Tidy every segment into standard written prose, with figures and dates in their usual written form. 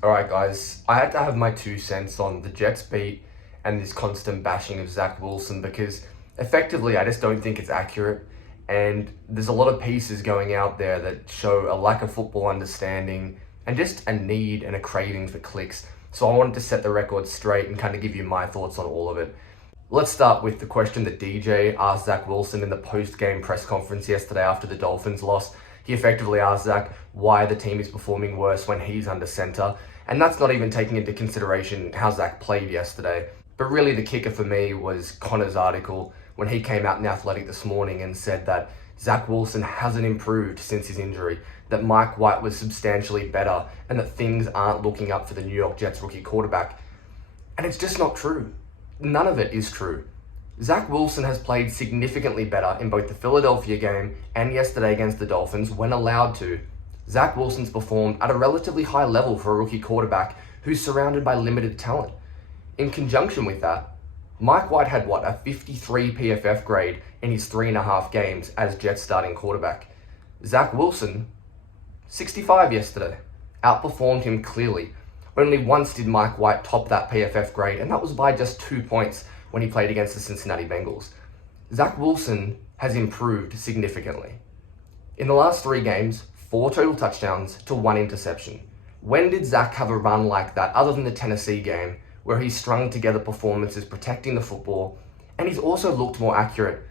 Alright guys, I had to have my 2 cents on the Jets beat and this constant bashing of Zach Wilson because effectively I just don't think it's accurate, and there's a lot of pieces going out there that show a lack of football understanding and just a need and a craving for clicks. So I wanted to set the record straight and kind of give you my thoughts on all of it. Let's start with the question that DJ asked Zach Wilson in the post-game press conference yesterday after the Dolphins lost. He effectively asked Zach why the team is performing worse when he's under center. And that's not even taking into consideration how Zach played yesterday. But really the kicker for me was Connor's article when he came out in The Athletic this morning and said that Zach Wilson hasn't improved since his injury, that Mike White was substantially better, and that things aren't looking up for the New York Jets rookie quarterback. And it's just not true. None of it is true. Zach Wilson has played significantly better in both the Philadelphia game and yesterday against the Dolphins when allowed to. Zach Wilson's performed at a relatively high level for a rookie quarterback who's surrounded by limited talent. In conjunction with that, Mike White had a 53 PFF grade in his 3.5 games as Jets starting quarterback. Zach Wilson, 65 yesterday, outperformed him clearly. Only once did Mike White top that PFF grade, and that was by just 2 points when he played against the Cincinnati Bengals. Zach Wilson has improved significantly. In the last 3 games, 4 total touchdowns to 1 interception. When did Zach have a run like that other than the Tennessee game, where he strung together performances protecting the football, and he's also looked more accurate?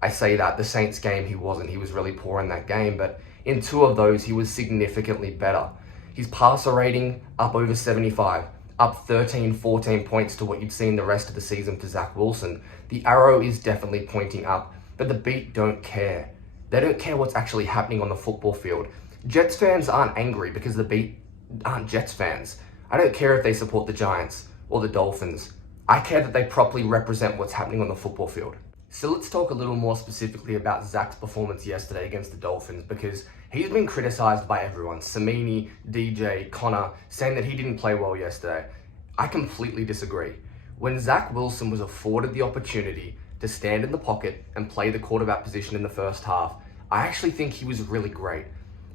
I say that, the Saints game he wasn't, he was really poor in that game, but in 2 of those he was significantly better. His passer rating up over 75, up 13, 14 points to what you'd seen the rest of the season for Zach Wilson. The arrow is definitely pointing up, but the beat don't care. They don't care what's actually happening on the football field. Jets fans aren't angry because the beat aren't Jets fans. I don't care if they support the Giants or the Dolphins. I care that they properly represent what's happening on the football field. So let's talk a little more specifically about Zach's performance yesterday against the Dolphins, because he's been criticized by everyone. Samini, DJ, Connor, saying that he didn't play well yesterday. I completely disagree. When Zach Wilson was afforded the opportunity to stand in the pocket and play the quarterback position in the first half, I actually think he was really great.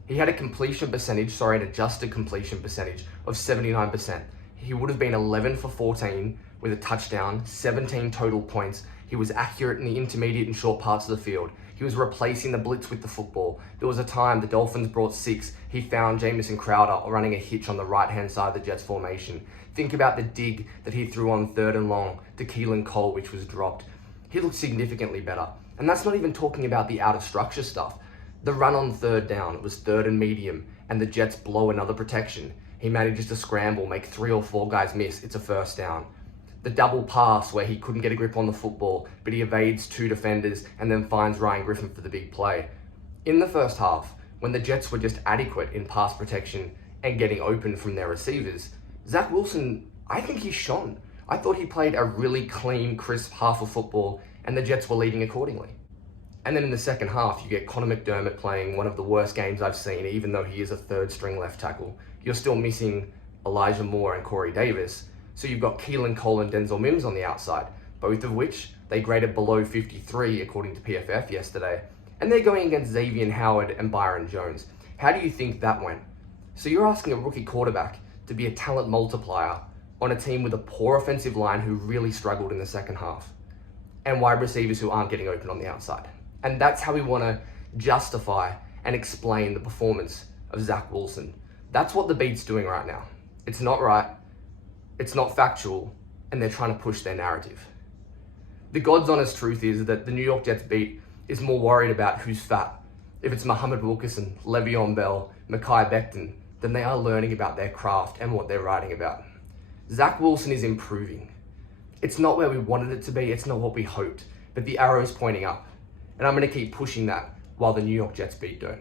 He had an adjusted completion percentage of 79%. He would have been 11 for 14 with a touchdown, 17 total points. He was accurate in the intermediate and short parts of the field. He was replacing the blitz with the football. There was a time the Dolphins brought 6. He found Jamison Crowder running a hitch on the right-hand side of the Jets formation. Think about the dig that he threw on 3rd and long to Keelan Cole, which was dropped. He looked significantly better. And that's not even talking about the out-of-structure stuff. The run on 3rd down, it was 3rd and medium, and the Jets blow another protection. He manages to scramble, make 3 or 4 guys miss, it's a first down. The double pass where he couldn't get a grip on the football, but he evades 2 defenders and then finds Ryan Griffin for the big play. In the first half, when the Jets were just adequate in pass protection and getting open from their receivers, Zach Wilson, I think he shone. I thought he played a really clean, crisp half of football, and the Jets were leading accordingly. And then in the second half, you get Connor McDermott playing one of the worst games I've seen, even though he is a 3rd-string left tackle. You're still missing Elijah Moore and Corey Davis. So you've got Keelan Cole and Denzel Mims on the outside, both of which they graded below 53 according to PFF yesterday. And they're going against Xavier Howard and Byron Jones. How do you think that went? So you're asking a rookie quarterback to be a talent multiplier on a team with a poor offensive line who really struggled in the second half, and wide receivers who aren't getting open on the outside. And that's how we want to justify and explain the performance of Zach Wilson. That's what the beat's doing right now. It's not right, it's not factual, and they're trying to push their narrative. The God's honest truth is that the New York Jets beat is more worried about who's fat, if it's Muhammad Wilkerson, Le'Veon Bell, Mekhi Becton, than they are learning about their craft and what they're writing about. Zach Wilson is improving. It's not where we wanted it to be, it's not what we hoped, but the arrow's pointing up. And I'm going to keep pushing that while the New York Jets beat don't.